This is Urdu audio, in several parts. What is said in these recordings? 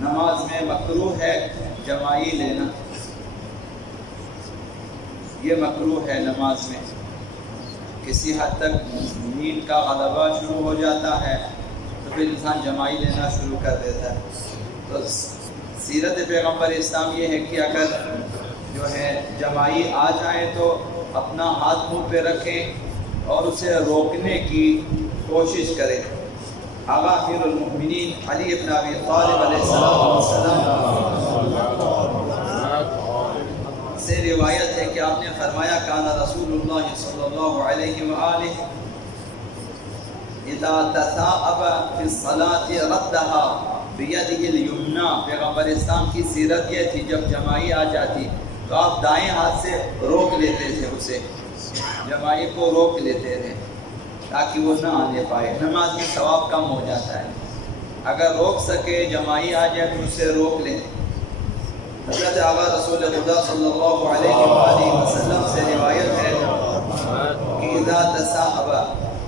نماز میں مکروہ ہے جمائی لینا، یہ مکروہ ہے نماز میں۔ کسی حد تک نیند کا غلبہ شروع ہو جاتا ہے تو پھر انسان جمائی لینا شروع کر دیتا ہے۔ تو سیرت پیغمبر اسلام یہ ہے کہ اگر جو ہے جمائی آ جائے تو اپنا ہاتھ منہ پہ رکھیں اور اسے روکنے کی کوشش کریں۔ آقا امیر المؤمنین علی بن ابی طالب علیہ السلام سے روایت ہے کہ آپ نے فرمایا کان رسول اللہ صلی اللہ علیہ وآلہ اذا تثاءب فی الصلاة ردها بیدہ الیمنی، پیغمبر اسلام کی سیرت یہ تھی جب جمائی آ جاتی تو آپ دائیں ہاتھ سے روک لیتے تھے، اسے جمائی کو روک لیتے تھے تاکہ وہ نہ آنے پائے۔ نماز میں ثواب کم ہو جاتا ہے، اگر روک سکے جمائی آ جائے تو اسے روک لیں۔ حضرت آقا رسول خدا صلی اللہ علیہ وآلہ وسلم سے روایت ہے کہ اذا تثاءب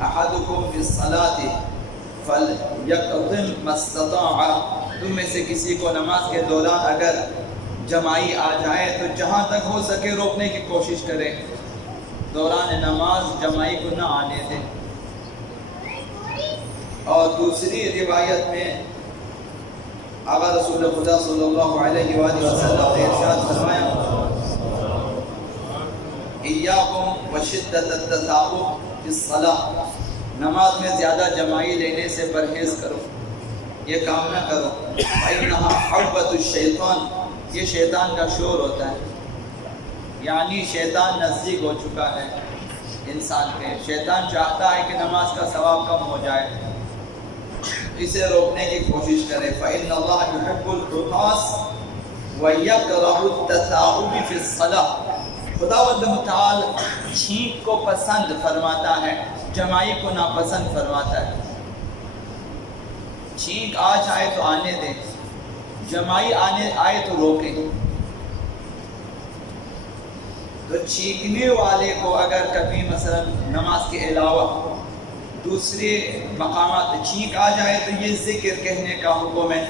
احدکم فی الصلاة فلیقضم ما استطاع، تم میں سے کسی کو نماز کے دوران اگر جمائی آ جائے تو جہاں تک ہو سکے روکنے کی کوشش کرے، دوران نماز جمائی کو نہ آنے دیں۔ اور دوسری روایت میں آقا رسول خدا صلی اللہ علیہ وآلہ وسلم نے ارشاد فرمایا ایاکم وشدۃ التثاؤب فی الصلاۃ، نماز میں زیادہ جمائی لینے سے پرہیز کرو، یہ کام نہ کرو۔ فإنها حربۃ الشیطان، یہ شیطان کا شور ہوتا ہے، یعنی شیطان نزدیک ہو چکا ہے انسان کے، شیطان چاہتا ہے کہ نماز کا ثواب کم ہو جائے، اسے روکنے کی کوشش کرے۔ فإن اللہ يحب الحراس ويكره التثاؤب في الصلاة، خداوند متعال چھینک کو پسند فرماتا ہے، جمائی کو ناپسند فرماتا ہے۔ چھینک آ جائے تو آنے دیں، جمائی آئے تو روکیں۔ تو چھینکنے والے کو اگر کبھی مثلا نماز کے علاوہ دوسرے مقامات چھینک آ جائے تو یہ ذکر کہنے کا حکم ہے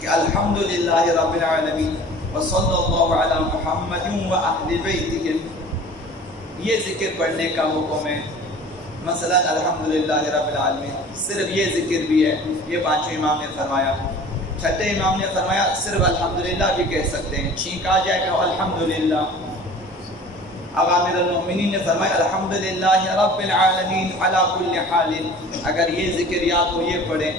کہ الحمدللہ رب العالمین وصلی اللہ علی محمد وأہل بیتہ، یہ ذکر پڑھنے کا حکم ہے۔ مثلا الحمدللہ رب العالمین، صرف یہ ذکر بھی ہے، یہ پانچویں امام نے فرمایا۔ چھٹے امام نے فرمایا صرف الحمدللہ بھی کہہ سکتے ہیں، چھینک آ جائے کہ الحمدللہ۔ آقا امیر المؤمنین نے فرمایا الحمدللہ رب العالمین علی کل حال، اگر یہ ذکر یاد ہو یہ پڑھیں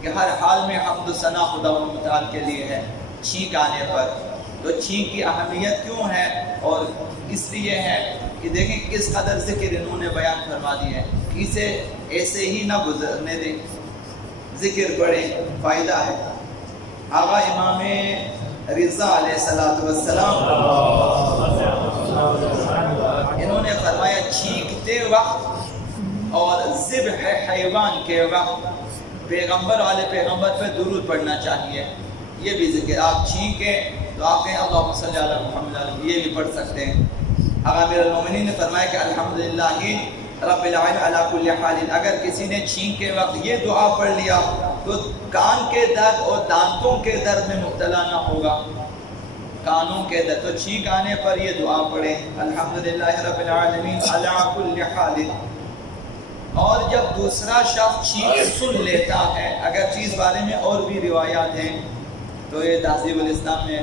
کہ ہر حال میں حمد و ثنا خدا متعال کے لیے ہے چھینک آنے پر۔ تو چھینک کی اہمیت کیوں ہے؟ اور اس لیے ہے کہ دیکھیں کس قدر ذکر انہوں نے بیان فرما دی ہے، اسے ایسے ہی نہ گزرنے دیں، ذکر پڑھیں، فائدہ ہے۔ آقا امام رضا علیہ السلام انہوں نے فرمایا چھینکتے وقت اور ذبح حیوان کے وقت پیغمبر والے پیغمبر پہ درود پڑھنا چاہیے۔ یہ بھی ذکر، آپ چھینکیں تو آپ کہیں اللہم صلی علی محمد علیہ، یہ بھی پڑھ سکتے ہیں۔ آقا امیر المومنین نے فرمایا کہ الحمدللہ رب العالمین علی کل حال، اگر کسی نے چھینک کے وقت یہ دعا پڑھ لیا تو کان کے درد اور دانتوں کے درد میں مبتلا نہ ہوگا، کانوں کے درد۔ تو چھینک آنے پر یہ دعا پڑھیں الحمدللہ رب العالمین علی کل حال۔ اور جب دوسرا شخص چھینک سن لیتا ہے، اگر چیز بارے میں اور بھی روایات ہیں تو یہ تہذیب الاسلام میں،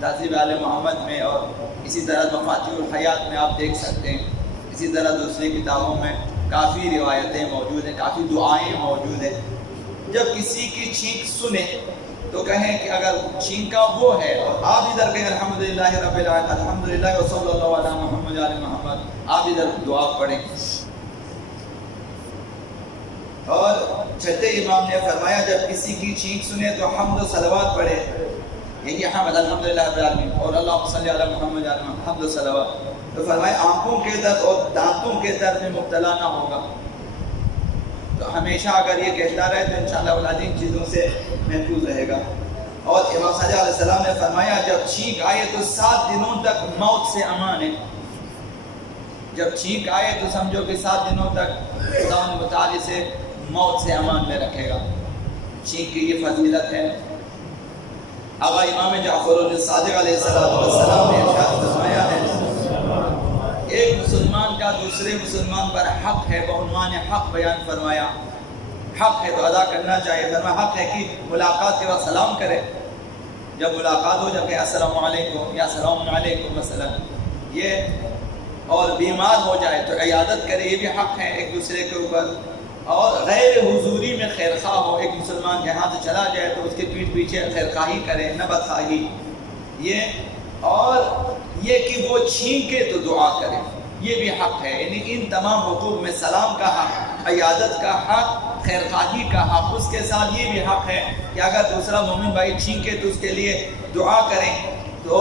تہذیب آل محمد میں، اور اسی طرح مفاتیح الحیات میں آپ دیکھ سکتے ہیں، اسی طرح دوسری کتابوں میں کافی روایتیں موجود ہیں، کافی دعائیں موجود ہیں۔ جب کسی کی چھینک سنیں تو کہیں کہ اگر چھینکا وہ ہے اور آپ ادھر کہیں الحمدللہ رب العالمین الحمدللہ وصلی اللہ علی محمد علی محمد، آپ ادھر دعا پڑھیں۔ اور چھٹے امام نے فرمایا جب کسی کی چھینک سنے تو حمد و صلوات پڑھے، یہی حمد الحمدللہ رب العالمین اور اللہم صلی علی محمد علی محمد، حمد و صلوات۔ تو فرمایا آنکھوں کے درد اور دانتوں کے درد میں مبتلا نہ ہوگا۔ تو ہمیشہ اگر یہ کہتا رہے تو انشاءاللہ العظیم چیزوں سے محفوظ رہے گا۔ اور امام صلی اللہ علیہ وسلم نے فرمایا جب چھینک آئے تو 7 دنوں تک موت سے امان ہے۔ جب چھینک آئے تو سمجھو کہ 7 دنوں تک خدا متعالی سے موت سے امان میں رکھے گا۔ چھینک کی یہ فضیلت ہے۔ آقا امام جعفر صادق علیہ السلام نے ارشاد فرمایا ہے ایک مسلمان کا دوسرے مسلمان پر حق ہے، بعنوان حق بیان فرمایا۔ حق ہے تو ادا کرنا چاہیے۔ فرمایا حق ہے کہ ملاقات کے وقت سلام کرے، جب ملاقات ہو جب کہ السلام علیکم یا السلام علیکم مثلا یہ، اور بیمار ہو جائے تو عیادت کرے، یہ بھی حق ہے ایک دوسرے کے اوپر۔ اور غیر حضوری میں خیر خواہ ہو، ایک مسلمان کے ہاتھ چلا جائے تو اس کے پیٹھ پیچھے خیر خواہی کرے، نہ بدخواہی یہ، اور یہ کہ وہ چھینکے تو دعا کرے، یہ بھی حق ہے۔ یعنی ان تمام حقوق میں سلام کا حق، عیادت کا حق، خیر خواہی کا حق، اس کے ساتھ یہ بھی حق ہے کہ اگر دوسرا مومن بھائی چھینکے تو اس کے لیے دعا کریں، تو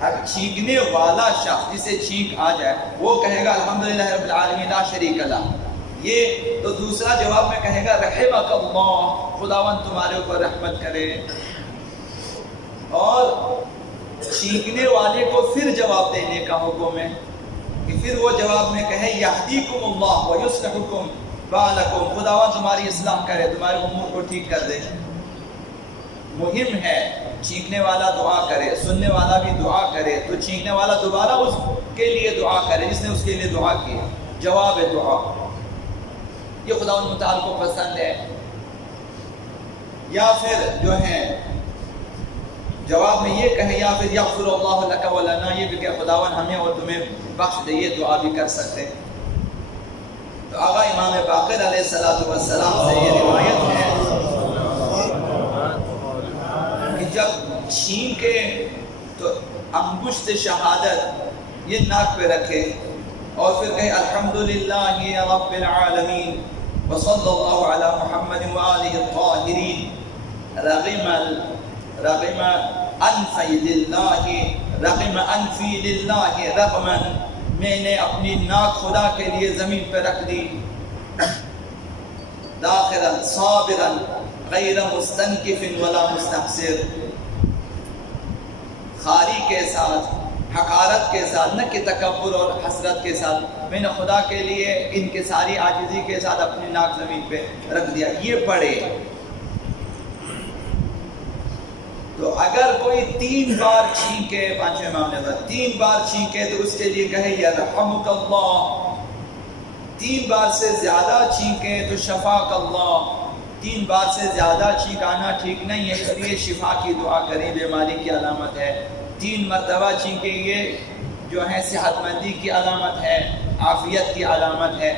چھینکنے والا شخص جسے چھینک آ جائے وہ کہے گا الحمدللہ رب العالمین لا شریک لہ، یہ تو دوسرا جواب میں کہے گا رحمک اللہ، خداوند تمہارے اوپر رحمت کرے۔ اور چھینکنے والے کو پھر جواب دینے کا حکم ہے کہ پھر وہ جواب میں کہے یہدیکم اللہ ویصلحکم بالکم، خداوند تمہاری اصلاح کرے، تمہارے امور کو ٹھیک کر دے۔ مہم ہے چھینکنے والا دعا کرے، سننے والا بھی دعا کرے، تو چھینکنے والا دوبارہ اس کے لیے دعا کرے جس نے اس کے لیے دعا کی، جواب دعا، یہ خداوند متعال کو پسند ہے۔ یا پھر جو ہے جواب میں یہ کہے، یا پھر یغفر اللہ لک ولنا، یہ بھی کہ خداوند ہمیں اور تمہیں بخش دے، یہ دعا بھی کر سکتے۔ تو آقا امام باقر علیہ السلام سے یہ روایت ہے کہ جب چھینکے تو انگشت شہادت یہ ناک پہ رکھے اور پھر کہے الحمدللہ رب العالمین وصلی اللہ علی محمد وآلہ الطاہرین، رغم انفی للہ، رغم انفی للہ رغما، میں نے اپنی ناک خدا کے لیے زمین پہ رکھ دی، داخرا صابرا غیر مستنکف ولا مستحسر، خاری کے ساتھ، حقارت کے ساتھ، نہ کہ تکبر اور حسرت کے ساتھ، میں نے خدا کے لیے انکساری عاجزی کے ساتھ اپنی ناک زمین پہ رکھ دیا، یہ پڑھے۔ تو اگر کوئی 3 بار چھینکے، 5ویں معاملے پر 3 بار چھینکے تو اس کے لیے کہے یرحمک اللہ، 3 بار سے زیادہ چھینکے تو شفاک اللہ، 3 بار سے زیادہ چھینکانا ٹھیک نہیں ہے، اس لیے شفا کی دعا کریں، بیماری کی علامت ہے۔ 3 مرتبہ چھینکے یہ جو ہے صحت مندی کی علامت ہے، عافیت کی علامت ہے۔